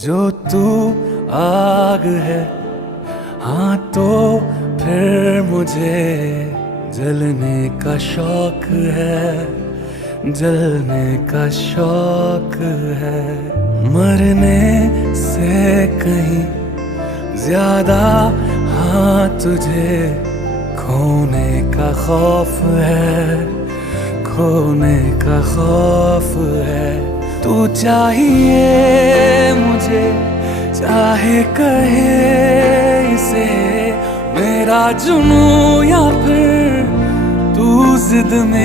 जो तू आग है, हाँ तो फिर मुझे जलने का शौक है, जलने का शौक है। मरने से कहीं ज्यादा हाँ तुझे खोने का खौफ है, खोने का खौफ है। तू चाहिए मुझे, चाहे कहे इसे मेरा जुनून या फिर तू जिद में